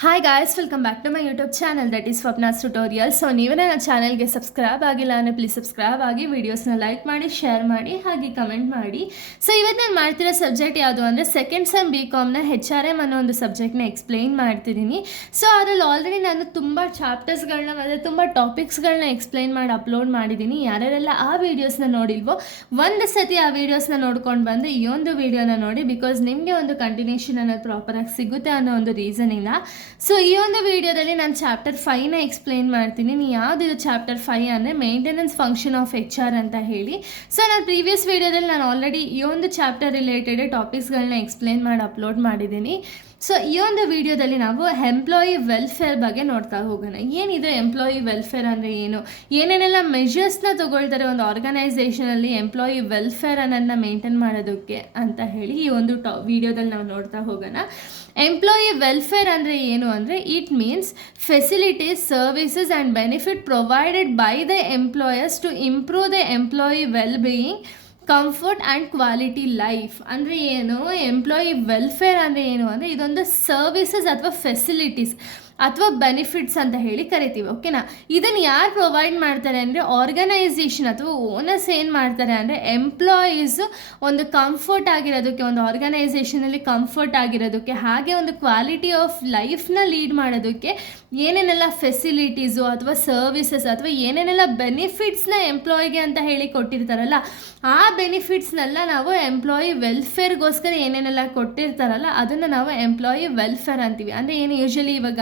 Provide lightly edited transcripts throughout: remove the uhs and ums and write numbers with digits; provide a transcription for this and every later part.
Hi guys, welcome back to my YouTube channel that is Swapna's tutorial. So ನೀವೇ ನನ್ನ ಚಾನಲ್ಗೆ subscribe ಆಗಿಲ್ಲ ಅಂದರೆ ಪ್ಲೀಸ್ ಸಬ್ಸ್ಕ್ರೈಬ್ ಆಗಿ, ವೀಡಿಯೋಸ್ನ ಲೈಕ್ ಮಾಡಿ, ಶೇರ್ ಮಾಡಿ, ಹಾಗೆ ಕಮೆಂಟ್ ಮಾಡಿ. ಸೊ ಇವತ್ತು ನಾನು ಮಾಡ್ತಿರೋ ಸಬ್ಜೆಕ್ಟ್ ಯಾವುದು ಅಂದರೆ ಸೆಕೆಂಡ್ ಸೆಮ್ BComನ HRM ಅನ್ನೋ ಒಂದು ಸಬ್ಜೆಕ್ಟ್ನ ಎಕ್ಸ್ಪ್ಲೈನ್ ಮಾಡ್ತಿದ್ದೀನಿ. ಸೊ ಅದರಲ್ಲಿ ಆಲ್ರೆಡಿ ನಾನು ತುಂಬ ಚಾಪ್ಟರ್ಸ್ಗಳನ್ನ ಮತ್ತು ತುಂಬ ಟಾಪಿಕ್ಸ್ಗಳನ್ನ ಎಕ್ಸ್ಪ್ಲೈನ್ ಮಾಡಿ ಅಪ್ಲೋಡ್ ಮಾಡಿದ್ದೀನಿ. ಯಾರ್ಯಾರೆಲ್ಲ ಆ ವೀಡಿಯೋಸ್ನ ನೋಡಿಲ್ವೋ ಒಂದು ಸತಿ ಆ ವೀಡಿಯೋಸ್ನ ನೋಡ್ಕೊಂಡು ಬಂದು ಈ ಒಂದು ವೀಡಿಯೋನ ನೋಡಿ, ಬಿಕಾಸ್ ನಿಮಗೆ ಒಂದು ಕಂಟಿನ್ಯೂಷನ್ ಅನ್ನೋದು ಪ್ರಾಪರಾಗಿ ಸಿಗುತ್ತೆ ಅನ್ನೋ ಒಂದು ರೀಸನಿಂದ. ಸೊ ಈ ಒಂದು ವಿಡಿಯೋದಲ್ಲಿ ನಾನು ಚಾಪ್ಟರ್ 5ನ ಎಕ್ಸ್ಪ್ಲೈನ್ ಮಾಡ್ತೀನಿ. ಯಾವುದಿದು ಚಾಪ್ಟರ್ 5 ಅಂದರೆ ಮೇಂಟೆನೆನ್ಸ್ ಫಂಕ್ಷನ್ ಆಫ್ HR ಅಂತ ಹೇಳಿ. ಸೊ ನಾನು ಪ್ರೀವಿಯಸ್ ವಿಡಿಯೋದಲ್ಲಿ ನಾನು ಆಲ್ರೆಡಿ ಈ ಒಂದು ಚಾಪ್ಟರ್ ರಿಲೇಟೆಡ್ ಟಾಪಿಕ್ಸ್ಗಳನ್ನ ಎಕ್ಸ್ಪ್ಲೈನ್ ಮಾಡಿ ಅಪ್ಲೋಡ್ ಮಾಡಿದ್ದೀನಿ. ಸೊ ಈ ಒಂದು ವಿಡಿಯೋದಲ್ಲಿ ನಾವು ಎಂಪ್ಲಾಯಿ ವೆಲ್ಫೇರ್ ಬಗ್ಗೆ ನೋಡ್ತಾ ಹೋಗೋಣ. ಏನಿದೆ ಎಂಪ್ಲಾಯಿ ವೆಲ್ಫೇರ್ ಅಂದರೆ ಏನು, ಏನೇನೆಲ್ಲ ಮೆಷರ್ಸ್ನ ತೊಗೊಳ್ತಾರೆ ಒಂದು ಆರ್ಗನೈಸೇಷನಲ್ಲಿ ಎಂಪ್ಲಾಯಿ ವೆಲ್ಫೇರ್ ಅನ್ನೋದನ್ನ ಮೇಂಟೈನ್ ಮಾಡೋದಕ್ಕೆ ಅಂತ ಹೇಳಿ ಈ ಒಂದು ವಿಡಿಯೋದಲ್ಲಿ ನಾವು ನೋಡ್ತಾ ಹೋಗೋಣ. ಎಂಪ್ಲಾಯಿ ವೆಲ್ಫೇರ್ ಅಂದರೆ ಏನು ಅಂದರೆ it means facilities, services and benefit provided by the employers to improve the employee well being, comfort and quality life. ಅಂದರೆ ಏನು, ಎಂಪ್ಲಾಯಿ ವೆಲ್ಫೇರ್ ಅಂದರೆ ಏನು ಅಂದರೆ ಇದೊಂದು ಸರ್ವಿಸಸ್ ಅಥವಾ ಫೆಸಿಲಿಟೀಸ್ ಅಥವಾ ಬೆನಿಫಿಟ್ಸ್ ಅಂತ ಹೇಳಿ ಕರಿತೀವಿ. ಓಕೆನಾ. ಇದನ್ನು ಯಾರು ಪ್ರೊವೈಡ್ ಮಾಡ್ತಾರೆ ಅಂದರೆ ಆರ್ಗನೈಸೇಷನ್ ಅಥವಾ ಓನರ್ಸ್ ಏನು ಮಾಡ್ತಾರೆ ಅಂದರೆ ಎಂಪ್ಲಾಯೀಸು ಒಂದು ಕಂಫರ್ಟ್ ಆಗಿರೋದಕ್ಕೆ, ಒಂದು ಆರ್ಗನೈಸೇಷನಲ್ಲಿ ಕಂಫರ್ಟ್ ಆಗಿರೋದಕ್ಕೆ, ಹಾಗೆ ಒಂದು ಕ್ವಾಲಿಟಿ ಆಫ್ ಲೈಫ್ನ ಲೀಡ್ ಮಾಡೋದಕ್ಕೆ ಏನೇನೆಲ್ಲ ಫೆಸಿಲಿಟೀಸು ಅಥವಾ ಸರ್ವಿಸಸ್ ಅಥವಾ ಏನೇನೆಲ್ಲ ಬೆನಿಫಿಟ್ಸ್ನ ಎಂಪ್ಲಾಯಿಗೆ ಅಂತ ಹೇಳಿ ಕೊಟ್ಟಿರ್ತಾರಲ್ಲ, ಆ ಬೆನಿಫಿಟ್ಸ್ನೆಲ್ಲ ನಾವು ಎಂಪ್ಲಾಯಿ ವೆಲ್ಫೇರ್ಗೋಸ್ಕರ ಏನೇನೆಲ್ಲ ಕೊಟ್ಟಿರ್ತಾರಲ್ಲ ಅದನ್ನು ನಾವು ಎಂಪ್ಲಾಯಿ ವೆಲ್ಫೇರ್ ಅಂತೀವಿ. ಅಂದರೆ ಏನು, ಯೂಶ್ವಲಿ ಇವಾಗ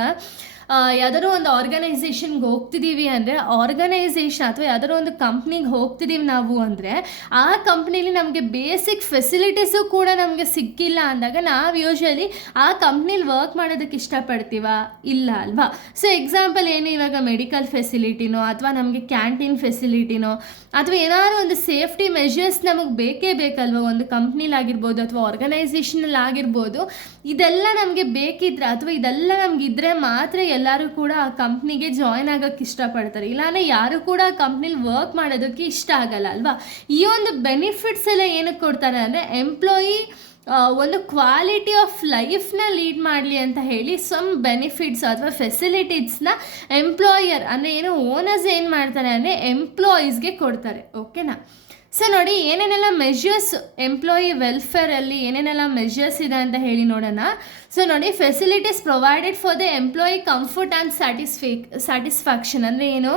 ಯಾವ್ದಾದ್ರು ಒಂದು ಆರ್ಗನೈಸೇಷನ್ಗೆ ಹೋಗ್ತಿದ್ದೀವಿ ಅಂದರೆ, ಆರ್ಗನೈಸೇಷನ್ ಅಥವಾ ಯಾವ್ದಾದ್ರು ಒಂದು ಕಂಪ್ನಿಗೆ ಹೋಗ್ತಿದ್ದೀವಿ ನಾವು ಅಂದರೆ, ಆ ಕಂಪ್ನೀಲಿ ನಮಗೆ ಬೇಸಿಕ್ ಫೆಸಿಲಿಟೀಸು ಕೂಡ ನಮಗೆ ಸಿಕ್ಕಿಲ್ಲ ಅಂದಾಗ ನಾವು ಯೂಶ್ವಲಿ ಆ ಕಂಪ್ನೀಲಿ ವರ್ಕ್ ಮಾಡೋದಕ್ಕೆ ಇಷ್ಟಪಡ್ತೀವ? ಇಲ್ಲ ಅಲ್ವಾ. ಸೊ ಎಕ್ಸಾಂಪಲ್ ಏನು, ಇವಾಗ ಮೆಡಿಕಲ್ ಫೆಸಿಲಿಟಿನೋ ಅಥವಾ ನಮಗೆ ಕ್ಯಾಂಟೀನ್ ಫೆಸಿಲಿಟಿನೋ ಅಥವಾ ಏನಾದ್ರು ಒಂದು ಸೇಫ್ಟಿ ಮೆಷರ್ಸ್ ನಮಗೆ ಬೇಕೇ ಬೇಕಲ್ವ, ಒಂದು ಕಂಪ್ನಿಲಾಗಿರ್ಬೋದು ಅಥವಾ ಆರ್ಗನೈಸೇಷನಲ್ಲಿ ಆಗಿರ್ಬೋದು. ಇದೆಲ್ಲ ನಮಗೆ ಬೇಕಿದ್ರೆ ಅಥವಾ ಇದೆಲ್ಲ ನಮಗಿದ್ರೆ ಮಾತ್ರ ಎಲ್ಲರೂ ಕೂಡ ಆ ಕಂಪ್ನಿಗೆ ಜಾಯ್ನ್ ಆಗೋಕ್ಕೆ ಇಷ್ಟಪಡ್ತಾರೆ. ಇಲ್ಲಾಂದರೆ ಯಾರು ಕೂಡ ಆ ಕಂಪ್ನಿಲಿ ವರ್ಕ್ ಮಾಡೋದಕ್ಕೆ ಇಷ್ಟ ಆಗಲ್ಲ ಅಲ್ವಾ. ಈ ಒಂದು ಬೆನಿಫಿಟ್ಸ್ ಎಲ್ಲ ಏನಕ್ಕೆ ಕೊಡ್ತಾರೆ ಅಂದರೆ ಎಂಪ್ಲಾಯಿ ಒಂದು ಕ್ವಾಲಿಟಿ ಆಫ್ ಲೈಫ್ನ ಲೀಡ್ ಮಾಡಲಿ ಅಂತ ಹೇಳಿ ಸಮ್ ಬೆನಿಫಿಟ್ಸ್ ಅಥವಾ ಫೆಸಿಲಿಟೀಸ್ನ ಎಂಪ್ಲಾಯರ್ ಅಂದರೆ ಏನು, ಓನರ್ಸ್ ಏನು ಮಾಡ್ತಾರೆ ಅಂದರೆ ಎಂಪ್ಲಾಯೀಸ್ಗೆ ಕೊಡ್ತಾರೆ. ಓಕೆನಾ. ಸೊ ನೋಡಿ, ಏನೇನೆಲ್ಲ ಮೆಷರ್ಸ್ ಎಂಪ್ಲಾಯಿ ವೆಲ್ಫೇರಲ್ಲಿ ಏನೇನೆಲ್ಲ ಮೆಷರ್ಸ್ ಇದೆ ಅಂತ ಹೇಳಿ ನೋಡೋಣ. ಸೊ ನೋಡಿ, facilities provided for the employee comfort and satisfaction ಅಂದರೆ ಏನು,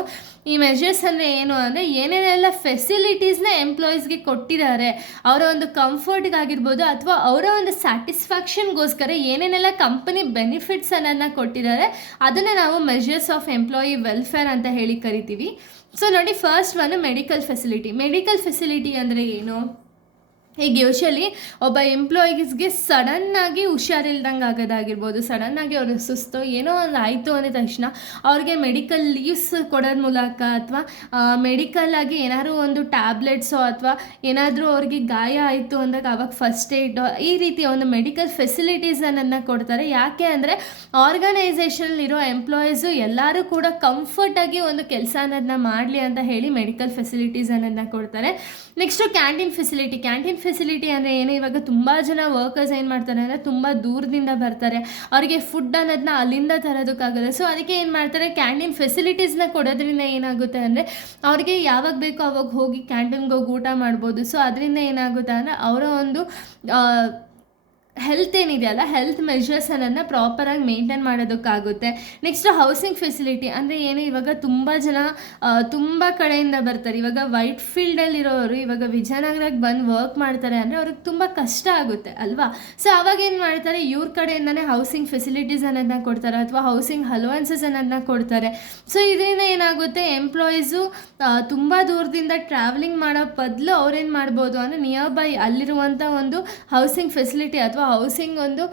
ಈ ಮೆಷರ್ಸ್ ಅಂದರೆ ಏನು ಅಂದರೆ ಏನೇನೆಲ್ಲ ಫೆಸಿಲಿಟೀಸ್ನ ಎಂಪ್ಲಾಯೀಸ್ಗೆ ಕೊಟ್ಟಿದ್ದಾರೆ, ಅವರ ಒಂದು ಕಂಫರ್ಟ್ಗಾಗಿರ್ಬೋದು ಅಥವಾ ಅವರ ಒಂದು ಸ್ಯಾಟಿಸ್ಫ್ಯಾಕ್ಷನ್ಗೋಸ್ಕರ ಏನೇನೆಲ್ಲ ಕಂಪನಿ ಬೆನಿಫಿಟ್ಸ್ ಅನ್ನೋದನ್ನ ಕೊಟ್ಟಿದ್ದಾರೆ, ಅದನ್ನು ನಾವು ಮೆಷರ್ಸ್ ಆಫ್ ಎಂಪ್ಲಾಯಿ ವೆಲ್ಫೇರ್ ಅಂತ ಹೇಳಿ ಕರಿತೀವಿ. ಸೊ ನೋಡಿ, ಫಸ್ಟ್ ಒಂದು ಮೆಡಿಕಲ್ ಫೆಸಿಲಿಟಿ. ಮೆಡಿಕಲ್ ಫೆಸಿಲಿಟಿ ಅಂದರೆ ಏನು, ಈಗ ಯೂಶ್ವಲಿ ಒಬ್ಬ ಎಂಪ್ಲಾಯೀಸ್ಗೆ ಸಡನ್ನಾಗಿ ಹುಷಾರಿಲ್ದಂಗೆ ಆಗೋದಾಗಿರ್ಬೋದು, ಸಡನ್ನಾಗಿ ಅವರು ಸುಸ್ತು ಏನೋ ಒಂದು ಆಯಿತು ಅಂದ ತಕ್ಷಣ ಅವ್ರಿಗೆ ಮೆಡಿಕಲ್ ಲೀವ್ಸ್ ಕೊಡೋದ್ರ ಮೂಲಕ ಅಥವಾ ಮೆಡಿಕಲಾಗಿ ಏನಾದರೂ ಒಂದು ಟ್ಯಾಬ್ಲೆಟ್ಸು ಅಥವಾ ಏನಾದರೂ ಅವ್ರಿಗೆ ಗಾಯ ಆಯಿತು ಅಂದಾಗ ಅವಾಗ ಫಸ್ಟ್ ಏಡ್ ಈ ರೀತಿಯ ಒಂದು ಮೆಡಿಕಲ್ ಫೆಸಿಲಿಟೀಸನ್ನು ಕೊಡ್ತಾರೆ. ಯಾಕೆ ಅಂದರೆ ಆರ್ಗನೈಸೇಷನಲ್ಲಿರೋ ಎಂಪ್ಲಾಯೀಸು ಎಲ್ಲರೂ ಕೂಡ ಕಂಫರ್ಟಾಗಿ ಒಂದು ಕೆಲಸ ಅನ್ನೋದನ್ನ ಮಾಡಲಿ ಅಂತ ಹೇಳಿ ಮೆಡಿಕಲ್ ಫೆಸಿಲಿಟೀಸ್ ಅನ್ನೋದನ್ನ ಕೊಡ್ತಾರೆ. Next canteen facility. Canteen facility ಅಂದರೆ ಏನು, ಇವಾಗ ತುಂಬ ಜನ ವರ್ಕರ್ಸ್ ಏನು ಮಾಡ್ತಾರೆ ಅಂದರೆ ತುಂಬ ದೂರದಿಂದ ಬರ್ತಾರೆ, ಅವರಿಗೆ ಫುಡ್ ಅನ್ನೋದನ್ನ ಅಲ್ಲಿಂದ ತರೋದಕ್ಕಾಗಲ್ಲ. ಸೊ ಅದಕ್ಕೆ ಏನು ಮಾಡ್ತಾರೆ, ಕ್ಯಾಂಟೀನ್ ಫೆಸಿಲಿಟೀಸ್ನ ಕೊಡೋದ್ರಿಂದ ಏನಾಗುತ್ತೆ ಅಂದರೆ ಅವ್ರಿಗೆ ಯಾವಾಗ ಬೇಕೋ ಅವಾಗ ಹೋಗಿ ಕ್ಯಾಂಟೀನ್ಗೆ ಹೋಗಿ ಊಟ ಮಾಡ್ಬೋದು. ಸೊ ಅದರಿಂದ ಏನಾಗುತ್ತೆ ಅಂದರೆ ಅವರ ಒಂದು ಹೆಲ್ತ್ ಏನಿದೆಯಲ್ಲ, ಹೆಲ್ತ್ ಮೆಷರ್ಸ್ ಅನ್ನೋದನ್ನ ಪ್ರಾಪರಾಗಿ ಮೇಂಟೈನ್ ಮಾಡೋದಕ್ಕಾಗುತ್ತೆ. ನೆಕ್ಸ್ಟ್ ಹೌಸಿಂಗ್ ಫೆಸಿಲಿಟಿ ಅಂದರೆ ಏನು, ಇವಾಗ ತುಂಬ ಜನ ತುಂಬ ಕಡೆಯಿಂದ ಬರ್ತಾರೆ. ಇವಾಗ ವೈಟ್ ಫೀಲ್ಡಲ್ಲಿರೋರು ಇವಾಗ ವಿಜಯನಗರಕ್ಕೆ ಬಂದು ವರ್ಕ್ ಮಾಡ್ತಾರೆ ಅಂದರೆ ಅವ್ರಿಗೆ ತುಂಬ ಕಷ್ಟ ಆಗುತ್ತೆ ಅಲ್ವಾ. ಸೊ ಅವಾಗ ಏನು ಮಾಡ್ತಾರೆ, ಇವ್ರ ಕಡೆಯಿಂದನೇ ಹೌಸಿಂಗ್ ಫೆಸಿಲಿಟೀಸ್ ಅನ್ನೋದನ್ನ ಕೊಡ್ತಾರೆ ಅಥವಾ ಹೌಸಿಂಗ್ ಅಲೋವೆನ್ಸಸ್ ಅನ್ನೋದನ್ನ ಕೊಡ್ತಾರೆ. ಸೊ ಇದರಿಂದ ಏನಾಗುತ್ತೆ, ಎಂಪ್ಲಾಯೀಸು ತುಂಬ ದೂರದಿಂದ ಟ್ರಾವೆಲಿಂಗ್ ಮಾಡೋ ಬದಲು ಅವ್ರೇನು ಮಾಡ್ಬೋದು ಅಂದರೆ ನಿಯರ್ ಬೈ ಅಲ್ಲಿರುವಂಥ ಒಂದು ಹೌಸಿಂಗ್ ಫೆಸಿಲಿಟಿ ಅಥವಾ ಹೌಸಿಂಗ್ ಒಂದು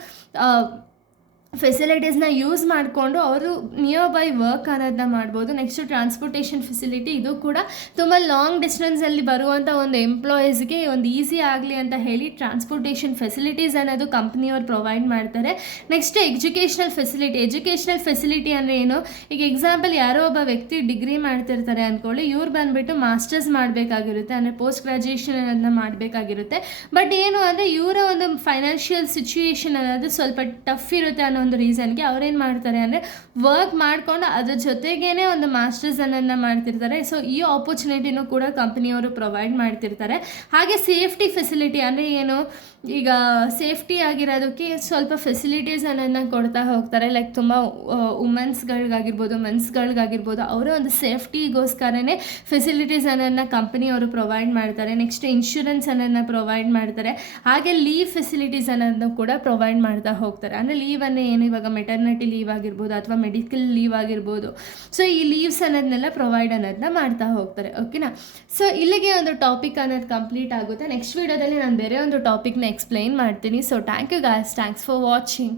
ಫೆಸಿಲಿಟೀಸ್ನ ಯೂಸ್ ಮಾಡಿಕೊಂಡು ಅವರು ನಿಯರ್ ಬೈ ವರ್ಕ್ ಅನ್ನೋದನ್ನ ಮಾಡ್ಬೋದು. Next transportation facility. ಇದು ಕೂಡ ತುಂಬ ಲಾಂಗ್ ಡಿಸ್ಟೆನ್ಸಲ್ಲಿ ಬರುವಂಥ ಒಂದು ಎಂಪ್ಲಾಯೀಸ್ಗೆ ಒಂದು ಈಸಿ ಆಗಲಿ ಅಂತ ಹೇಳಿ ಟ್ರಾನ್ಸ್ಪೋರ್ಟೇಷನ್ ಫೆಸಿಲಿಟೀಸ್ ಅನ್ನೋದು ಕಂಪ್ನಿಯವ್ರು ಪ್ರೊವೈಡ್ ಮಾಡ್ತಾರೆ. Next educational facility. Educational facility ಅಂದರೆ ಏನು, ಈಗ ಎಕ್ಸಾಂಪಲ್ ಯಾರೋ ಒಬ್ಬ ವ್ಯಕ್ತಿ ಡಿಗ್ರಿ ಮಾಡ್ತಿರ್ತಾರೆ ಅಂದ್ಕೊಳ್ಳಿ, ಇವ್ರು ಬಂದುಬಿಟ್ಟು ಮಾಸ್ಟರ್ಸ್ ಮಾಡಬೇಕಾಗಿರುತ್ತೆ ಅಂದರೆ ಪೋಸ್ಟ್ ಗ್ರ್ಯಾಜುಯೇಷನ್ ಅನ್ನೋದನ್ನ ಮಾಡಬೇಕಾಗಿರುತ್ತೆ. ಬಟ್ ಏನು ಅಂದರೆ ಇವರ ಒಂದು ಫೈನಾನ್ಷಿಯಲ್ ಸಿಚುಯೇಷನ್ ಅನ್ನೋದು ಸ್ವಲ್ಪ ಟಫ್ ಇರುತ್ತೆ ಅನ್ನೋ ಒಂದು ರೀಸನ್ಗೆ ಅವ್ರೇನು ಮಾಡ್ತಾರೆ ಅಂದರೆ ವರ್ಕ್ ಮಾಡಿಕೊಂಡು ಅದ್ರ ಜೊತೆಗೇ ಒಂದು ಮಾಸ್ಟರ್ಸ್ ಅನ್ನೋದನ್ನ ಮಾಡ್ತಿರ್ತಾರೆ. ಸೊ ಈ ಆಪರ್ಚುನಿಟಿನೂ ಕೂಡ ಕಂಪ್ನಿಯವರು ಪ್ರೊವೈಡ್ ಮಾಡ್ತಿರ್ತಾರೆ. ಹಾಗೆ ಸೇಫ್ಟಿ ಫೆಸಿಲಿಟಿ ಅಂದರೆ ಏನು, ಈಗ ಸೇಫ್ಟಿ ಆಗಿರೋದಕ್ಕೆ ಸ್ವಲ್ಪ ಫೆಸಿಲಿಟೀಸ್ ಅನ್ನೋದನ್ನ ಕೊಡ್ತಾ ಹೋಗ್ತಾರೆ. ಲೈಕ್ ತುಂಬ ವುಮೆನ್ಸ್ಗಳಿಗಾಗಿರ್ಬೋದು, ಮೆನ್ಸ್ಗಳಿಗಾಗಿರ್ಬೋದು, ಅವರ ಒಂದು ಸೇಫ್ಟಿಗೋಸ್ಕರನೇ ಫೆಸಿಲಿಟೀಸ್ ಅನ್ನೋದನ್ನ ಕಂಪ್ನಿಯವರು ಪ್ರೊವೈಡ್ ಮಾಡ್ತಾರೆ. ನೆಕ್ಸ್ಟ್ ಇನ್ಶೂರೆನ್ಸ್ ಅನ್ನೋದನ್ನ ಪ್ರೊವೈಡ್ ಮಾಡ್ತಾರೆ. ಹಾಗೆ ಲೀವ್ ಫೆಸಿಲಿಟೀಸ್ ಅನ್ನೋದನ್ನು ಕೂಡ ಪ್ರೊವೈಡ್ ಮಾಡ್ತಾ ಹೋಗ್ತಾರೆ. ಅಂದರೆ ಲೀವನ್ನೇ ಏನು, ಇವಾಗ ಮೆಟರ್ನಿಟಿ ಲೀವ್ ಆಗಿರ್ಬೋದು ಅಥವಾ ಮೆಡಿಕಲ್ ಲೀವ್ ಆಗಿರ್ಬೋದು. ಸೊ ಈ ಲೀವ್ಸ್ ಅನ್ನೋದನ್ನೆಲ್ಲ ಪ್ರೊವೈಡ್ ಅನ್ನೋದನ್ನ ಮಾಡ್ತಾ ಹೋಗ್ತಾರೆ. ಓಕೆನಾ. ಸೊ ಇಲ್ಲಿಗೆ ಒಂದು ಟಾಪಿಕ್ ಅನ್ನೋದು ಕಂಪ್ಲೀಟ್ ಆಗುತ್ತೆ. ನೆಕ್ಸ್ಟ್ ವೀಡಿಯೋದಲ್ಲಿ ನಾನು ಬೇರೆ ಒಂದು ಟಾಪಿಕ್ನ ಎಕ್ಸ್ಪ್ಲೈನ್ ಮಾಡ್ತೀನಿ. So thank you guys, thanks for watching.